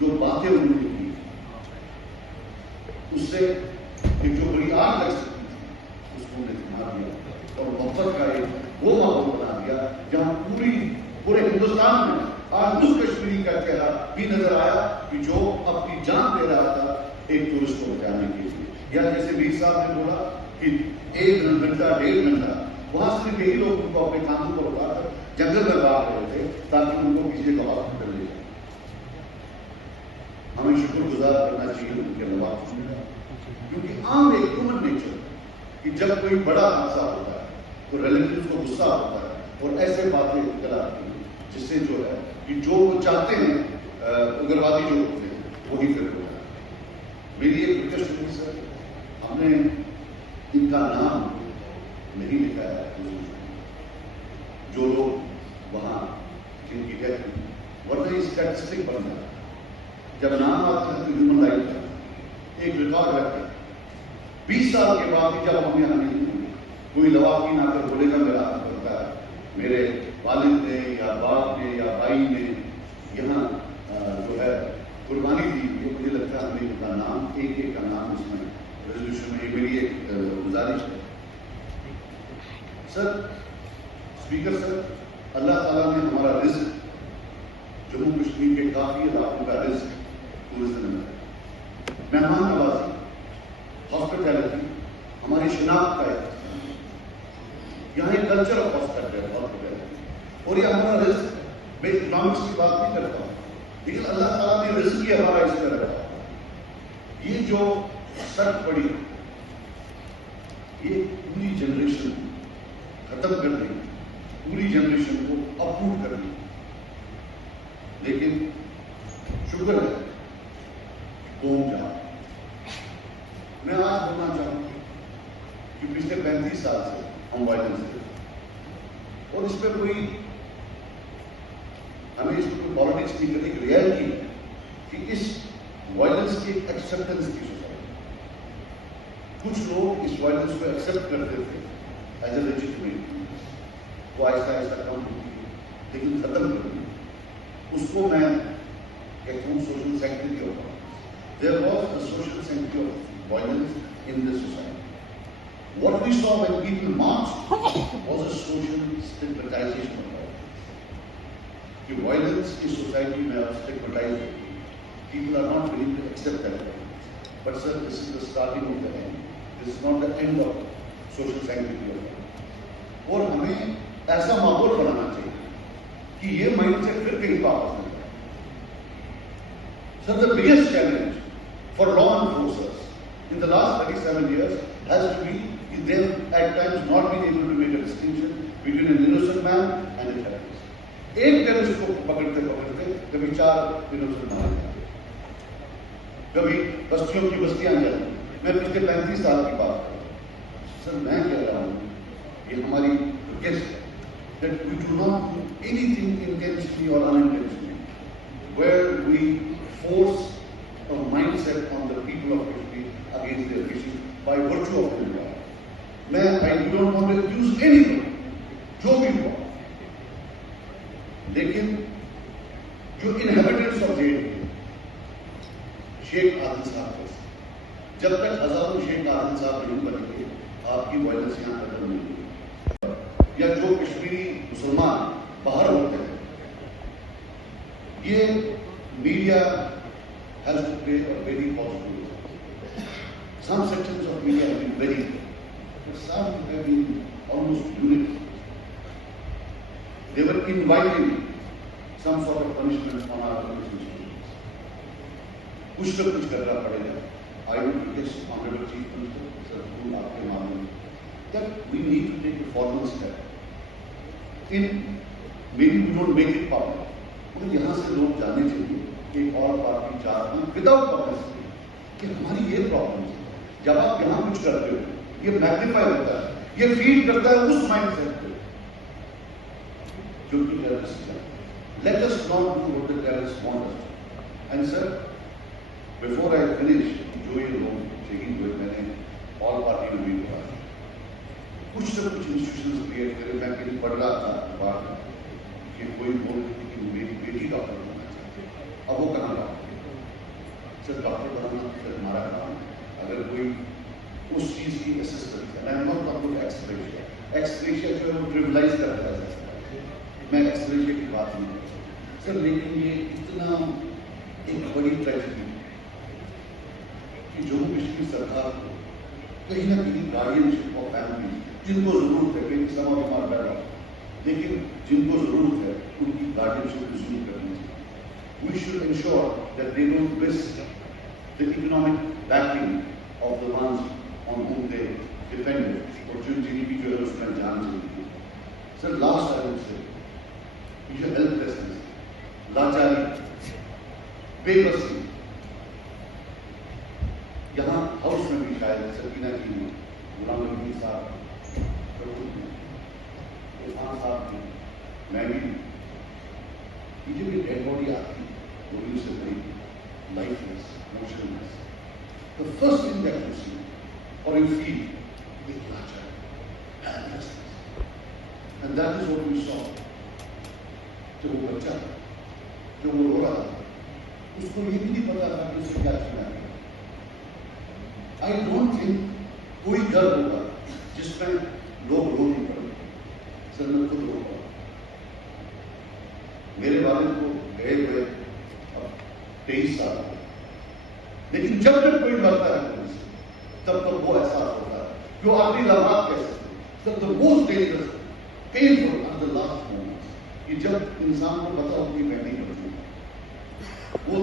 जो बातें उन्होंने की उससे एक जो बड़ी आग लग सकती थी उसको उन्हें थमा दिया और मोहब्बत का एक वो माहौल बना दिया जहां पूरे हिंदुस्तान में आज उस कश्मीरी का चेहरा भी नजर आया कि जो अपनी जान दे रहा था एक टूरिस्ट को बचाने के लिए। या जैसे वीर साहब ने बोला कि 1 घंटा 1.5 घंटा वहां सिर्फ यही लोग उनको अपने कानों पर उठाकर जंगल में भाग रहे थे ताकि उनको किसी को हॉस्पिटल ले जाए। हमें शुक्रगुजार करना चाहिए उनके नवाब का, क्योंकि आम एक ह्यूमन नेचर कि जब कोई बड़ा हादसा होता है तो रिलेटिव्स को गुस्सा होता है और ऐसे बातें कराती हैं जिससे जो है कि जो वो चाहते हैं उग्रवादी जो होते हैं वही फिर होता है। मेरी एक रिक्वेस्ट होगी सर, हमने इनका नाम नहीं लिखा है जो लोग वहां जिनकी डेथ हुई, वरना स्टैटिस्टिक बन जाता है। जब नाम आता है तो ह्यूमन लाइफ का एक रिकॉर्ड रखता है। 20 साल के बाद जब हम यहाँ नहीं होंगे, कोई लवाकिन आकर बोलेगा मेरा हाथ करता है, मेरे वालिद ने या बाप ने या भाई ने यहाँ जो है कुर्बानी दी, ये मुझे लगता है हमने उनका नाम एक का नाम उसमें रेजोल्यूशन में मेरी एक गुजारिश है। सर स्पीकर सर, अल्लाह ताला ने हमारा रिस्क जम्मू कश्मीर के काफी इलाकों का रिस्क टूरिज्म में, मेहमान नवाजी, हॉस्पिटैलिटी हमारी शिनाख्त का है। यहाँ एक कल्चर ऑफ हॉस्पिटैलिटी और ये हमारा रिस्क, मैं इकोनॉमिक्स की बात नहीं करता हूँ, लेकिन अल्लाह ताला ने रिस्क ही हमारा इस तरह रखा। ये जो सट पड़ी ये पूरी जनरेशन खत्म कर दी, पूरी जनरेशन को अपरूट कर दी। लेकिन शुक्र है कौम जा। मैं आज बोलना चाहूंगा कि पिछले 35 साल से हम वायलेंस थे और इस पर कोई हमें इसको कोई पॉलिटिक्स नहीं करने की रियलिटी है कि इस वायलेंस की एक्सेप्टेंस की सोसाइटी, कुछ लोग इस वायलेंस को एक्सेप्ट करते थे एज ए लेजिटिमेट, वो ऐसा ऐसा कम होती है लेकिन खत्म कर दी उसको। मैं कहता हूँ social sanctity of violence. There was a social sanctity of violence in this society. What we saw when people marched was a social stigmatisation of violence. कि वायलेंस की सोसाइटी में अब स्टिग्मेटाइज होती है, people are not willing to accept that. But sir this is the starting of the end, this is not the end of social sanctity of violence. और हमें ऐसा माहौल बनाना चाहिए कि ये माइंडसेट फिर कहीं वापस नहीं जाए। Sir the biggest challenge for law enforcers in the last 37 years has to be they have at times not been able to make a distinction between an innocent man and a terrorist. एक terrorist को पकड़ते पकड़ते कभी 4 innocent मारे जाते, कभी बस्तियों की बस्तियां जाती। मैं पिछले 35 साल की बात कर रहा हूं। सर मैं कह रहा हूं ये हमारी रिक्वेस्ट है that we do not do anything intentionally or unintentionally where we force a mindset on the people of Kashmir against their wishes by virtue of their law. I do not want to accuse anyone, जो भी हुआ, लेकिन जो inhabitants of jail Sheikh Adil साहब, जब तक हजारों शेख आदिल साहब नहीं बनेंगे आपकी वायलेंस यहां खत्म नहीं होगी। या जो कश्मीरी मुसलमान बाहर होते हैं, ये media has to play a very positive role. Some sections of media have been very good, but some have been almost unique. They were inviting some sort of punishment on our institutions. कुछ तो कुछ करना पड़ेगा। I would request Honorable Chief Minister, Sir, who आपके मामले में, that we need to take a formal step. In maybe we don't make it public, मगर यहाँ से लोग जाने चाहिए एक और पार्टी 4 विदाउट पब्लिसिटी कि हमारी ये प्रॉब्लम है। जब आप यहाँ कुछ करते हो ये मैग्नीफाई होता है, ये फीड करता है उस माइंडसेट पे जो कि टेररिस्ट है। Let us not do what the terrorist want us. And sir before I finish, जो ये लोग शहीद हुए, मैंने ऑल पार्टी में भी कहा कुछ तो कुछ इंस्टीट्यूशन क्रिएट करे। मैं कहीं पढ़ रहा था बात कि कोई बोल कि मेरी बेटी डॉक्टर, अब वो कहाँ रहा, सर डॉक्टर बनाना फिर हमारा काम है। अगर कोई उस चीज की असिस्टेंस है, मैं नॉट टॉकिंग एक्सप्रेशिया जो है वो ट्रिविलाइज करता है, मैं एक्सप्रेशिया की बात नहीं कर सकता सर। लेकिन ये इतना एक बड़ी ट्रेजेडी कि जम्मू कश्मीर सरकार को कहीं ना कहीं गार्डियनशिप ऑफ फैमिली जिनको जरूरत है, कहीं समा में मार डाला, लेकिन जिनको जरूरत है उनकी गार्डियनशिप रिज्यूम करनी चाहिए। We should ensure that they don't miss the economic backing of the ones on whom they depend, और जो जिनकी जो है उसमें जान चाहिए। Sir last I would say ये जो हेल्पलेसनेस, लाचारी, बेबसी, यहाँ हाउस में भी शायद सकीना जी ने, गुलाम नबी साहब, इरफान साहब ने, मैं भी, ये जो डेड बॉडी आती है वो भी उसे बड़ी lifeless, motionless, the first thing that you see और यू फील एक लाचार, helplessness, and that is what we saw. जो वो बच्चा था, जो वो रो रहा था, उसको ये भी नहीं पता था कि उसे क्या छीना है। आई डोंट थिंक कोई घर होगा जिसमें लोग रो नहीं पड़े। सर मैं खुद रो पड़ा, मेरे वालिद को गए हुए अब 23 साल, लेकिन जब जब कोई मरता है पुलिस तब तक वो एहसास होता है जो आखिरी लम्हात कैसे थे, तब the most dangerous painful are the last moments, कि जब इंसान को पता हो कि मैं नहीं बचूंगा। वो